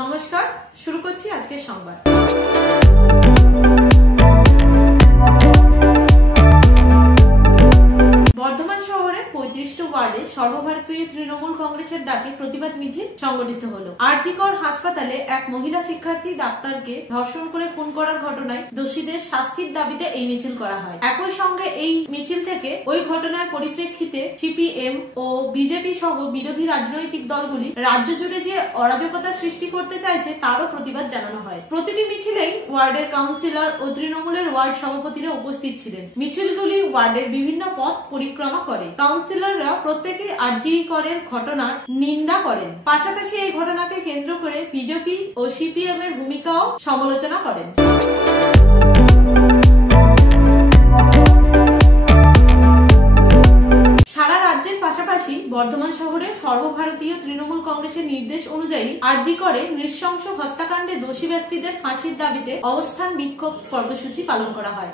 নমস্কার, শুরু করছি আজকের সংবাদ। বর্ধমান শহরের 35টি ওয়ার্ডে সর্বভারতীয় তৃণমূল কংগ্রেসের ডাকে প্রতিবাদ মিছিল সংগঠিত হলো। আর.জি. কর হাসপাতালে এক মহিলা শিক্ষার্থী ডাক্তারকে ধর্ষণ করে খুন করার ঘটনায় দোষীদের শাস্তির দাবিতে এই মিছিল করা হয়। একই সঙ্গে এই মিছিল থেকে ওই ঘটনার পরিপ্রেক্ষিতে সিপিএম ও বিজেপি সহ বিরোধী রাজনৈতিক দলগুলি রাজ্য জুড়ে যে অরাজকতা সৃষ্টি করতে চাইছে তারও প্রতিবাদ জানানো হয়। প্রতিটি মিছিলেই ওয়ার্ডের কাউন্সিলর ও তৃণমূলের ওয়ার্ড সভাপতিরা উপস্থিত ছিলেন। মিছিলগুলি ওয়ার্ডের বিভিন্ন পথ পরিক্রমা করে। কাউন্সিলররা প্রত্যেকেই আর.জি. করের ঘটনার নিন্দা করেন। পাশাপাশি এই ঘটনাকে কেন্দ্র করে বিজেপি ও সিপিএম এর ভূমিকাও সমালোচনা করেন। সারা রাজ্যের পাশাপাশি বর্ধমান শহরে সর্বভারতীয় তৃণমূল কংগ্রেসের নির্দেশ অনুযায়ী আর.জি. করে নৃশংস হত্যাকাণ্ডে দোষী ব্যক্তিদের ফাঁসির দাবিতে অবস্থান বিক্ষোভ কর্মসূচি পালন করা হয়।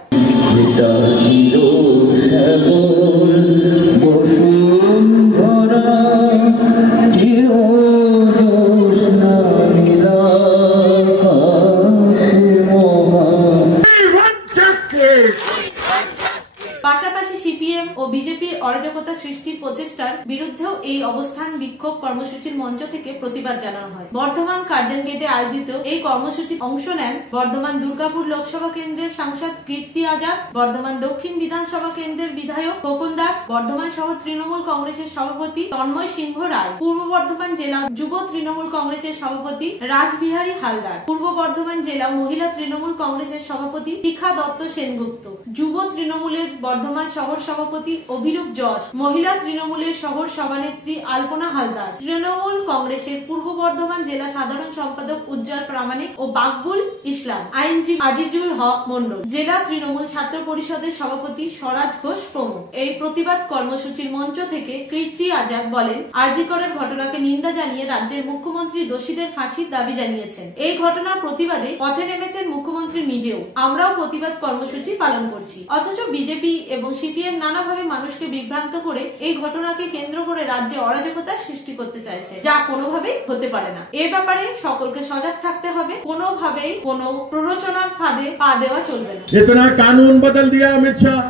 পাশাপাশি সিপিএম ও বিজেপির অরাজকতা সৃষ্টির প্রচেষ্টার বিরুদ্ধেও এই অবস্থান বিক্ষোভ কর্মসূচির মঞ্চ থেকে প্রতিবাদ জানানো হয়। বর্ধমান কার্জন গেটে আয়োজিত এই কর্মসূচিতে অংশ নেন বর্ধমান দুর্গাপুর লোকসভা কেন্দ্রের সাংসদ কীর্তি আজাদ, বর্ধমান দক্ষিণ বিধানসভা কেন্দ্রের বিধায়ক খোকন দাস, বর্ধমান শহর তৃণমূল কংগ্রেসের সভাপতি তন্ময় সিংহ রায়, পূর্ব বর্ধমান জেলা যুব তৃণমূল কংগ্রেসের সভাপতি রাসবিহারী হালদার, পূর্ব বর্ধমান জেলা মহিলা তৃণমূল কংগ্রেসের সভাপতি শিখা দত্ত সেনগুপ্ত, যুব তৃণমূলের বর্ধমান শহর সভাপতি অভিরূপ যশ, মহিলা তৃণমূলের শহর সভানেত্রী আলপনা হালদার, তৃণমূল কংগ্রেসের পূর্ব বর্ধমান জেলা সাধারণ সম্পাদক উজ্জ্বল প্রামাণিক ও বাকবুল ইসলাম, আইনজীবী আজিজুল হক মন্ডল, জেলা তৃণমূল ছাত্র পরিষদের সভাপতি স্বরাজ ঘোষ প্রমুখ। এই প্রতিবাদ কর্মসূচির মঞ্চ থেকে কীর্তি আজাদ বলেন, আর.জি. করের ঘটনাকে নিন্দা জানিয়ে রাজ্যের মুখ্যমন্ত্রী দোষীদের ফাঁসির দাবি জানিয়েছেন। এই ঘটনার প্রতিবাদে পথে নেমেছেন মুখ্যমন্ত্রী নিজেও। আমরাও প্রতিবাদ কর্মসূচি পালন করছি। অথচ বিজেপি এবং সিপিএম নানাভাবে মানুষকে বিভ্রান্ত করে এই ঘটনাকে কেন্দ্র করে রাজ্যে অরাজকতা সৃষ্টি করতে চাইছে, যা কোনোভাবেই হতে পারে না। এ ব্যাপারে সকলকে সজাগ থাকতে হবে। কোনোভাবেই কোনো প্ররোচনার ফাঁদে পা দেওয়া চলবে না। इतना कानून बदल दिया अमित शाह,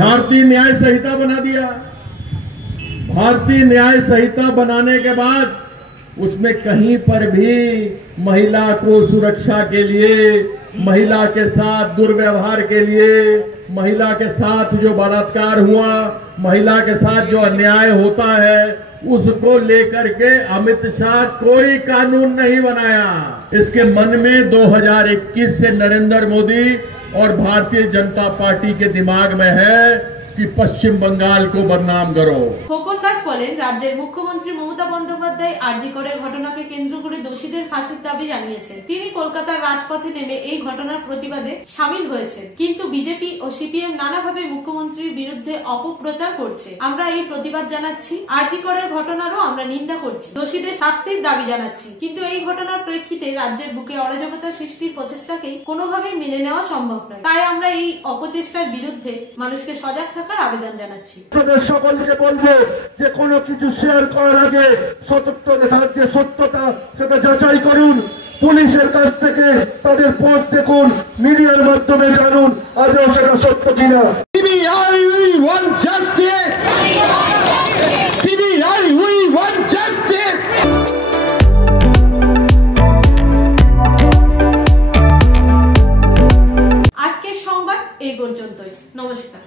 भारतीय न्याय संहिता बना दिया। भारतीय न्याय संहिता बनाने के बाद उसमें कहीं पर भी महिला को सुरक्षा के लिए, महिला के साथ दुर्व्यवहार के लिए, महिला के साथ जो बलात्कार हुआ, महिला के साथ जो अन्याय होता है, उसको लेकर के अमित शाह कोई कानून नहीं बनाया। इसके मन में 2021 से नरेंद्र मोदी और भारतीय जनता पार्टी के दिमाग में है कि पश्चिम बंगाल को बदनाम करो। খোকন দাস বলেন, রাজ্যের মুখ্যমন্ত্রী মমতা বন্দ্যোপাধ্যায় আর.জি. করের ঘটনাকে কেন্দ্র করে দোষীদের ফাঁসির দাবি জানিয়েছেন। তিনি কলকাতার রাজপথে নেমে এই ঘটনার প্রতিবাদে সামিল হয়েছেন। কিন্তু বিজেপি ও সিপিএম নানাভাবে মুখ্যমন্ত্রীর বিরুদ্ধে অপপ্রচার করছে। আমরা এই প্রতিবাদ জানাচ্ছি। আর.জি. করের ঘটনারও আমরা নিন্দা করছি। দোষীদের শাস্তির দাবি জানাচ্ছি। কিন্তু এই ঘটনার প্রেক্ষিতে রাজ্যের বুকে অরাজকতা সৃষ্টির প্রচেষ্টাকে কোনোভাবেই মেনে নেওয়া সম্ভব নয়। তাই আমরা এই অপচেষ্টার বিরুদ্ধে মানুষকে সজাগ থাকার আবেদন জানাচ্ছি। সকলকে বলবো যে কোনো কিছু শেয়ার করার আগে সত্যতা সেটা যাচাই করুন। পুলিশের কাছ থেকে তাদের পোস্ট দেখুন, মিডিয়ার মাধ্যমে জানুন আদৌ সেটা সত্য কিনা। CBI we want justice. CBI we want justice. আজকের সংবাদ এই পর্যন্তই। নমস্কার।